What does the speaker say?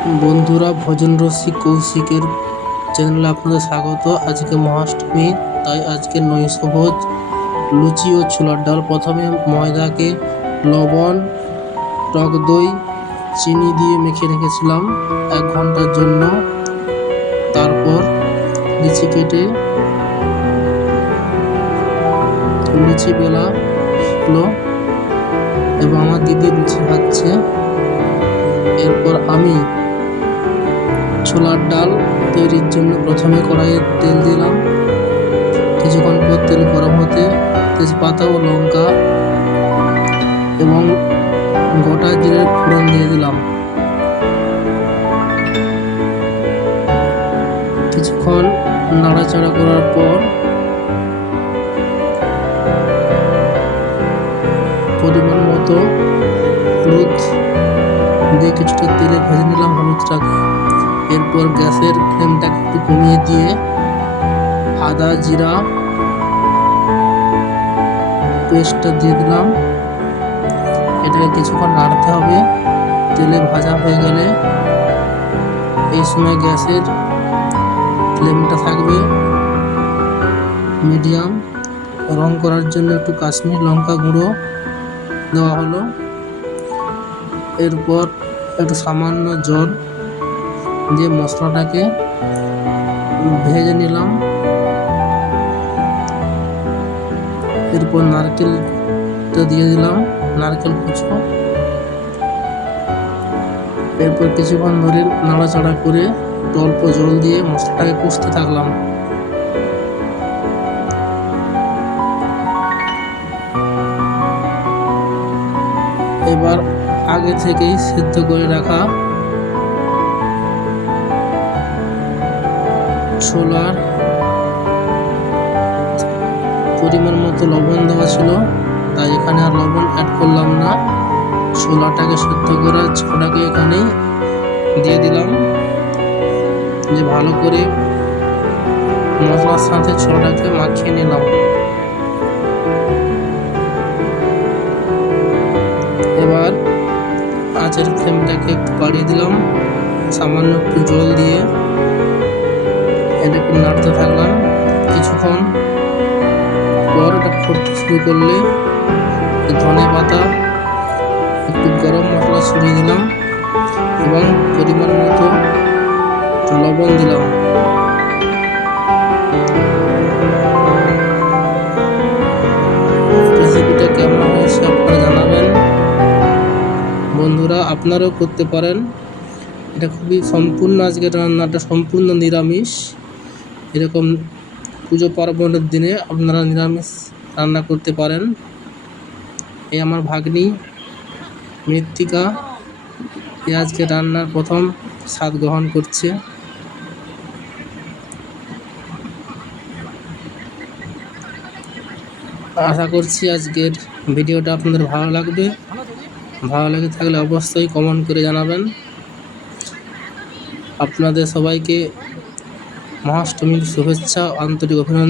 বন্ধুরা, ভোজন রসিক কৌশিকের চ্যানেলে আপনাদের স্বাগত। আজকে মহাষ্টমী, তাই আজকে নৈশভোজ লুচি ও ছোলার ডাল। প্রথমে ময়দাকে লবণ, টক দই, চিনি দিয়ে মেখে রেখেছিলাম 1 ঘন্টার জন্য। তারপর লিচি কেটে লুচি বেলা হলো এবং আমার দিদি লুচি খাচ্ছে। এরপর আমি ছোলার ডাল তৈরির জন্য প্রথমে কড়াইয়ে তেল দিলাম। কিছুক্ষণ পর তেল গরম হতে তেজপাতা ও লঙ্কা এবং গোটা জিরের ফোড়ন দিয়ে দিলাম। কিছুক্ষণ নাড়াচাড়া করার পর পরিমাণ মতো হলুদ দিয়ে কিছুটা তেলে ভেজে নিলাম হলুদটাকে। এরপর গ্যাসের ফ্লেমটাকে একটু কমিয়ে দিয়ে আদা জিরা পেস্টটা দিয়ে দিলাম। এটাকে কিছুক্ষণ নাড়তে হবে। তেলে ভাজা হয়ে গেলে এই সময় গ্যাসের ফ্লেমটা থাকবে মিডিয়াম। রং করার জন্য একটু কাশ্মীর লঙ্কা গুঁড়ো দেওয়া হলো। এরপর একটু সামান্য জল দিয়ে মশলাটাকে ভেজে নিলাম। এরপর নারকেলটা দিয়ে দিলাম, নারকেল কুচো। এরপর কিছুক্ষণ ধরে নাড়াচাড়া করে অল্প জল দিয়ে মশলাটাকে কষতে থাকলাম। এবার আগে থেকেই সিদ্ধ করে রাখা ছোলার পরিমাণ মতো লবণ দেওয়া ছিল, তাই এখানে আর লবণ অ্যাড করলাম না। ছোলাটাকে সিদ্ধ করা ছোলাটাকে এখানেই দিয়ে দিলাম, যে ভালো করে মশলার সাথে ছোলাটাকে মাখিয়ে নিলাম। এবার আঁচের ফ্লেমটাকে একটু বাড়িয়ে দিলাম, সামান্য একটু জল দিয়ে এটাকে নাড়তে থাকলাম। কিছুক্ষণ পর এটা ফুটতে শুরু করলে ধনে পাতা, একটু গরম মশলা ছড়িয়ে দিলাম এবং পরিমাণ মতো লবণ দিলাম। রেসিপিটা কেমন হয়েছে আপনারা জানাবেন। বন্ধুরা, আপনারাও করতে পারেন। এটা খুবই সম্পূর্ণ, আজকের রান্নাটা সম্পূর্ণ নিরামিষ। এরকম পুজো পার্বণের দিনে আপনারা নিরামিষ রান্না করতে পারেন। এই আমার ভাগ্নি মৃত্তিকা আজকে রান্নার প্রথম স্বাদ গ্রহণ করছে। আশা করছি আজকের ভিডিওটা আপনাদের ভালো লাগবে। ভালো লেগে থাকলে অবশ্যই কমেন্ট করে জানাবেন। আপনাদের সবাইকে মহাষ্টমীর শুভেচ্ছা, আন্তরিক অভিনন্দন।